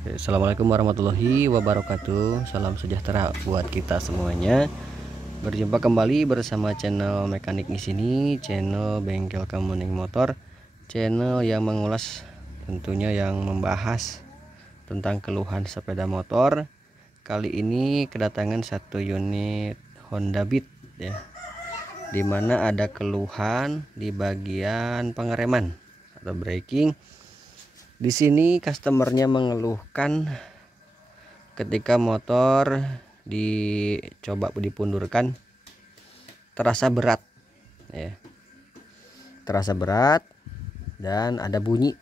Assalamualaikum warahmatullahi wabarakatuh. Salam sejahtera buat kita semuanya. Berjumpa kembali bersama channel mekanik di sini, channel Bengkel Kemuning Motor, channel yang mengulas, tentunya yang membahas tentang keluhan sepeda motor. Kali ini kedatangan satu unit Honda Beat ya, dimana ada keluhan di bagian pengereman atau braking. Di sini customernya mengeluhkan ketika motor dicoba dipundurkan terasa berat ya. Terasa berat dan ada bunyi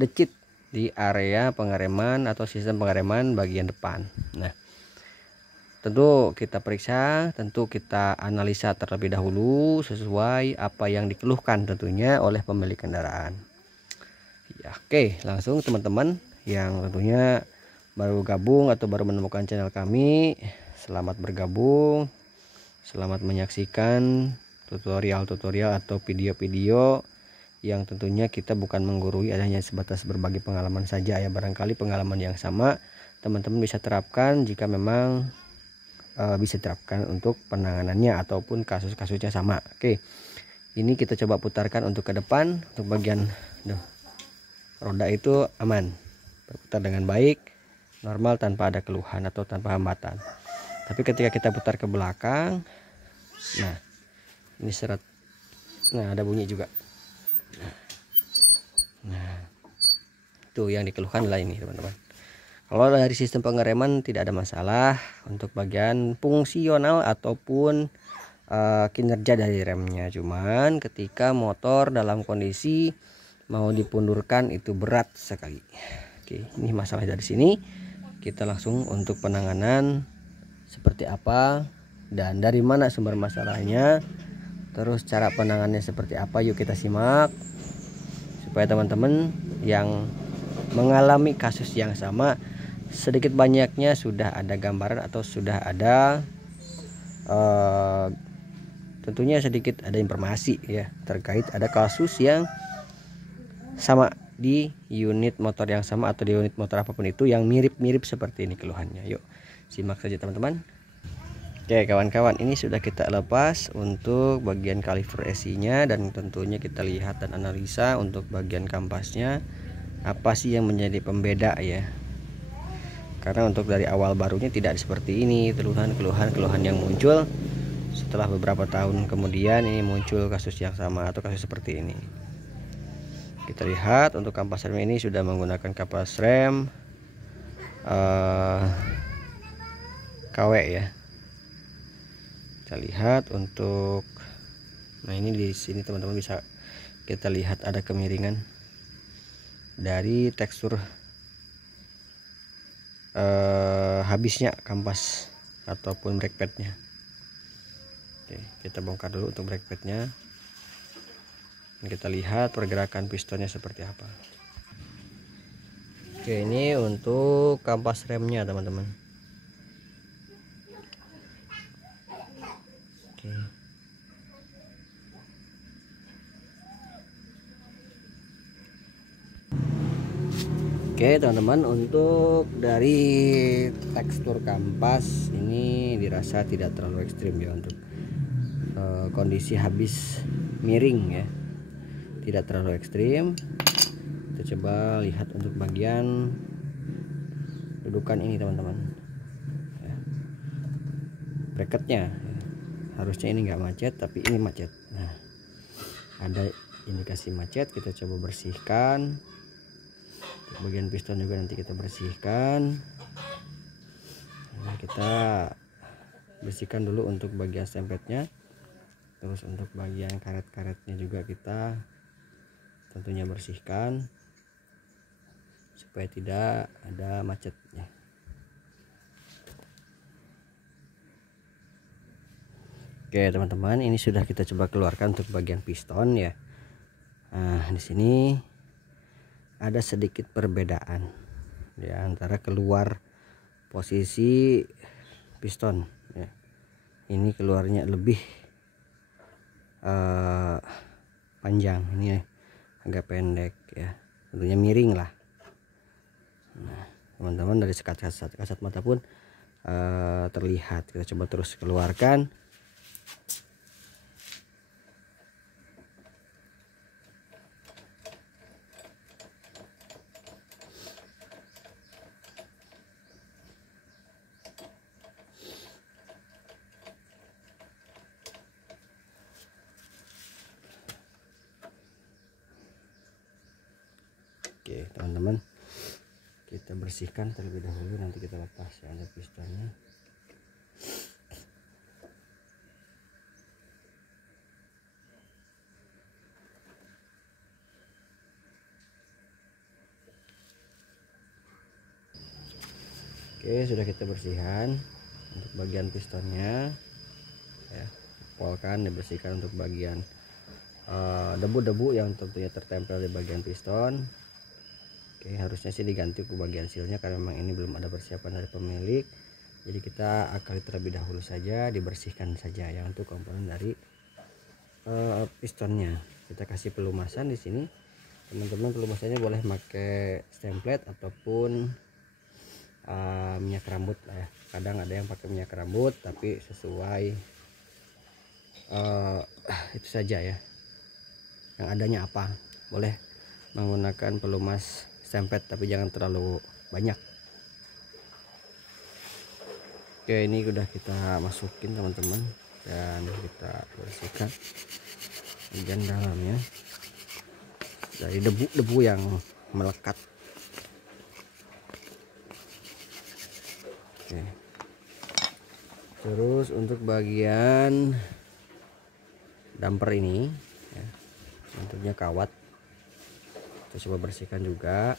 decit di area pengereman atau sistem pengereman bagian depan. Nah, tentu kita periksa, tentu kita analisa terlebih dahulu sesuai apa yang dikeluhkan tentunya oleh pemilik kendaraan. Ya, oke, langsung teman-teman yang tentunya baru gabung atau baru menemukan channel kami, selamat bergabung, selamat menyaksikan tutorial-tutorial atau video-video yang tentunya kita bukan menggurui, adanya sebatas berbagi pengalaman saja ya. Barangkali pengalaman yang sama teman-teman bisa terapkan jika memang bisa terapkan untuk penanganannya ataupun kasus-kasusnya sama. Oke, ini kita coba putarkan untuk ke depan, untuk bagian roda itu aman, berputar dengan baik, normal, tanpa ada keluhan atau tanpa hambatan. Tapi ketika kita putar ke belakang, nah ini seret, nah ada bunyi juga. Nah itu yang dikeluhkan lah ini teman-teman. Kalau dari sistem pengereman tidak ada masalah untuk bagian fungsional ataupun kinerja dari remnya. Cuman ketika motor dalam kondisi mau dipundurkan itu berat sekali. Oke, ini masalah dari sini. Kita langsung untuk penanganan seperti apa dan dari mana sumber masalahnya, terus cara penanganannya seperti apa, yuk kita simak supaya teman-teman yang mengalami kasus yang sama sedikit banyaknya sudah ada gambaran atau sudah ada tentunya sedikit ada informasi ya terkait ada kasus yang sama di unit motor yang sama atau di unit motor apapun itu yang mirip-mirip seperti ini keluhannya. Yuk simak saja teman-teman. Oke kawan-kawan, ini sudah kita lepas untuk bagian kaliper SI nya dan tentunya kita lihat dan analisa untuk bagian kampasnya apa sih yang menjadi pembeda ya, karena untuk dari awal barunya tidak seperti ini. Keluhan yang muncul setelah beberapa tahun kemudian ini muncul kasus yang sama atau kasus seperti ini. Kita lihat untuk kampas rem ini sudah menggunakan kampas rem KW ya. Kita lihat untuk, nah ini di sini teman-teman bisa kita lihat ada kemiringan dari tekstur habisnya kampas ataupun brake padnya. Oke, kita bongkar dulu untuk brake padnya. Kita lihat pergerakan pistonnya seperti apa. Oke, ini untuk kampas remnya teman-teman. Oke teman-teman, untuk dari tekstur kampas ini dirasa tidak terlalu ekstrim ya untuk kondisi habis miring ya, tidak terlalu ekstrim. Kita coba lihat untuk bagian dudukan ini teman-teman ya. Bracketnya ya. Harusnya ini nggak macet tapi ini macet. Nah ada indikasi macet, kita coba bersihkan. Bagian piston juga nanti kita bersihkan. Nah, kita bersihkan dulu untuk bagian sempetnya, terus untuk bagian karet-karetnya juga kita tentunya bersihkan supaya tidak ada macetnya. Oke teman-teman, ini sudah kita coba keluarkan untuk bagian piston ya. Nah di sini ada sedikit perbedaan ya antara keluar posisi piston ya. Ini keluarnya lebih panjang, ini agak pendek ya, tentunya miring lah. Nah teman-teman. Dari kasat mata pun terlihat. Kita coba terus keluarkan. Oke teman-teman, kita bersihkan terlebih dahulu, nanti kita lepas ya untuk pistonnya. Oke, sudah kita bersihkan untuk bagian pistonnya ya, polkan dibersihkan untuk bagian debu-debu yang tentunya tertempel di bagian piston. Oke, harusnya sih diganti ke bagian sealnya karena memang ini belum ada persiapan dari pemilik. Jadi kita akali terlebih dahulu saja, dibersihkan saja ya untuk komponen dari pistonnya. Kita kasih pelumasan di sini. Teman-teman, pelumasannya boleh pakai stemplet ataupun minyak rambut lah ya. Kadang ada yang pakai minyak rambut, tapi sesuai itu saja ya. Yang adanya apa, boleh menggunakan pelumas stemplet tapi jangan terlalu banyak. Oke, ini udah kita masukin teman-teman, dan kita bersihkan bagian dalamnya dari debu-debu yang melekat. Oke. Terus untuk bagian damper ini ya, bentuknya kawat, kita coba bersihkan juga.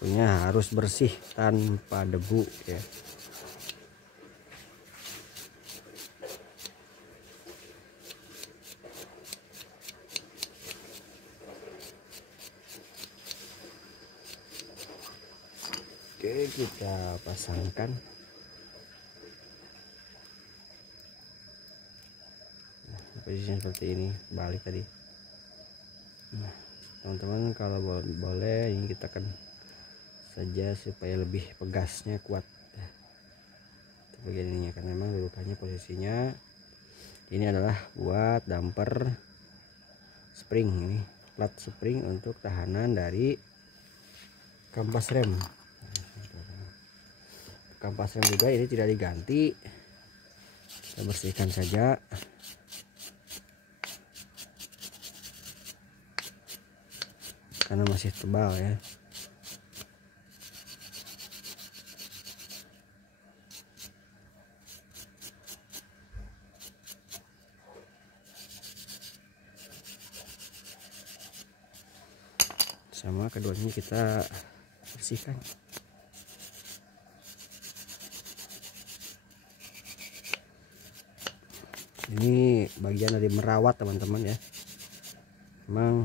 Punya harus bersih tanpa debu ya. Oke, kita pasangkan. Nah, posisinya seperti ini, balik tadi. Nah, teman-teman, kalau boleh ini kita akan saja supaya lebih pegasnya kuat ya. Bagian ininya karena memang dudukannya posisinya ini adalah buat damper spring, ini plat spring untuk tahanan dari kampas rem. Kampas rem juga ini tidak diganti, kita bersihkan saja. Karena masih tebal ya. Sama keduanya kita bersihkan. Ini bagian dari merawat teman-teman ya. Memang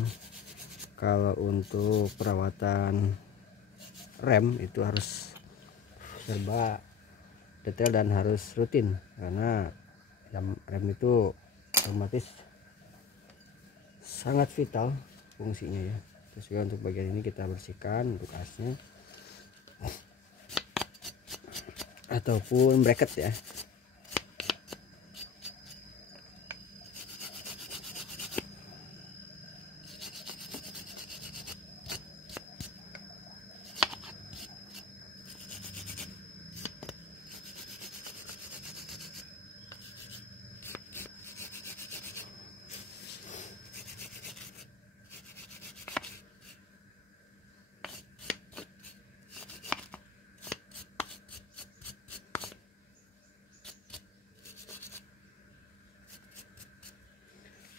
kalau untuk perawatan rem itu harus serba detail dan harus rutin, karena rem itu otomatis sangat vital fungsinya ya. Terus juga untuk bagian ini kita bersihkan untuk asnya ataupun bracket ya.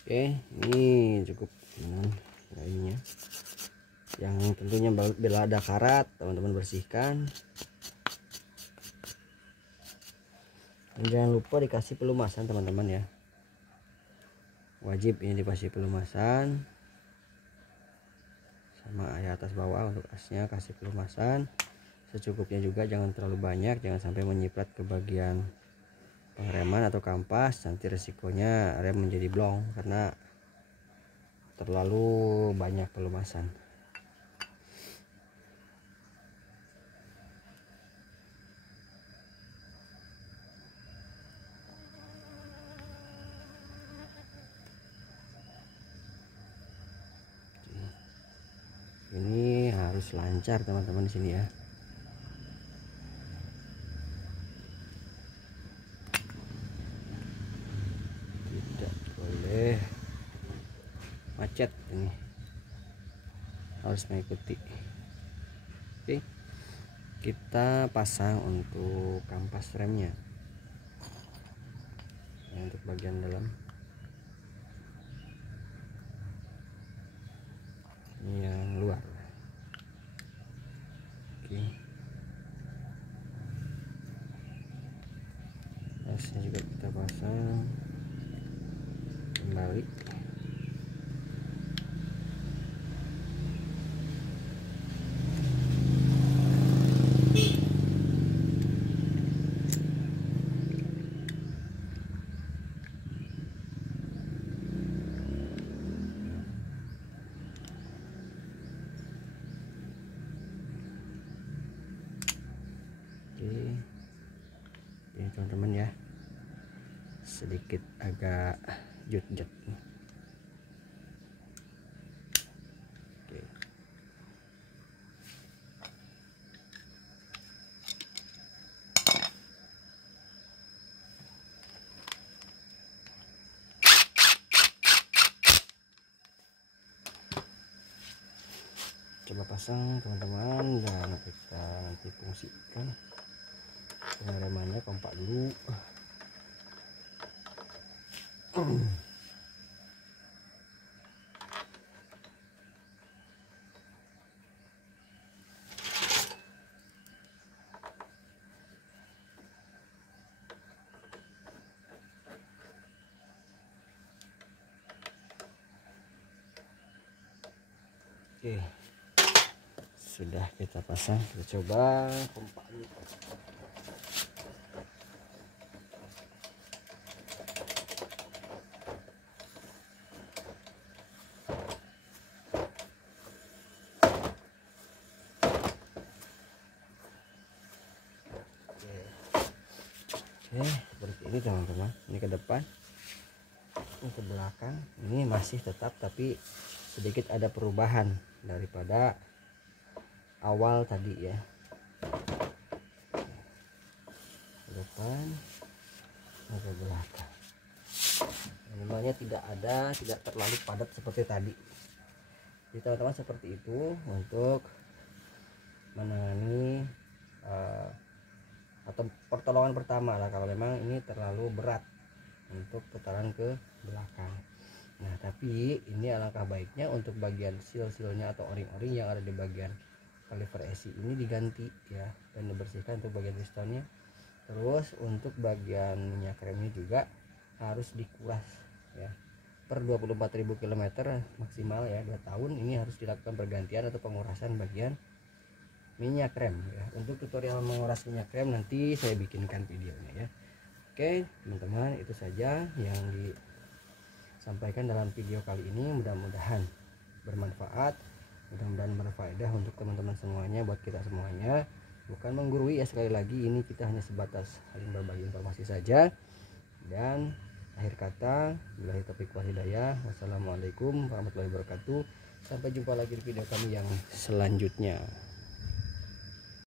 Oke, ini cukup ininya. Yang tentunya bila ada karat, teman-teman bersihkan. Dan jangan lupa dikasih pelumasan teman-teman ya. Wajib ini dikasih pelumasan. Sama ya, atas bawah untuk asnya kasih pelumasan. Secukupnya juga, jangan terlalu banyak, jangan sampai menyiprat ke bagian pengereman atau kampas. Nanti resikonya rem menjadi blong karena terlalu banyak pelumasan. harus lancar teman-teman di sini ya. Tidak boleh macet, ini harus mengikuti. Oke, kita pasang untuk kampas remnya ya, untuk bagian dalam ini yang luar. Oke, gasnya juga kita pasang kembali. Oke, ini teman-teman ya, sedikit agak jut-jut. Oke. Coba pasang teman-teman, dan kita nanti fungsikan pengeremannya kompak dulu. Oke, sudah kita pasang, kita coba kompak dulu. Oke, seperti ini teman-teman. Ini ke depan, ini ke belakang. Ini masih tetap, tapi sedikit ada perubahan daripada awal tadi ya. Ke depan, ke belakang. Minimalnya tidak terlalu padat seperti tadi. Jadi teman-teman, seperti itu untuk menangani atau pertolongan pertama lah kalau memang ini terlalu berat untuk putaran ke belakang. Nah, tapi ini alangkah baiknya untuk bagian seal-sealnya atau o-ring yang ada di bagian kaliper esi ini diganti ya, dan dibersihkan untuk bagian pistonnya. Terus untuk bagian minyak remnya juga harus dikuras ya. Per 24.000 km maksimal ya, 2 tahun ini harus dilakukan pergantian atau pengurasan bagian minyak rem ya. Untuk tutorial menguras minyak rem nanti saya bikinkan videonya ya. Oke teman-teman, itu saja yang disampaikan dalam video kali ini. Mudah-mudahan bermanfaat, mudah-mudahan berfaedah untuk teman-teman semuanya, buat kita semuanya. Bukan menggurui ya, sekali lagi ini kita hanya sebatas saling berbagi informasi saja. Dan akhir kata, billahi taufiq wal hidayah. Wassalamualaikum warahmatullahi wabarakatuh. Sampai jumpa lagi di video kami yang selanjutnya.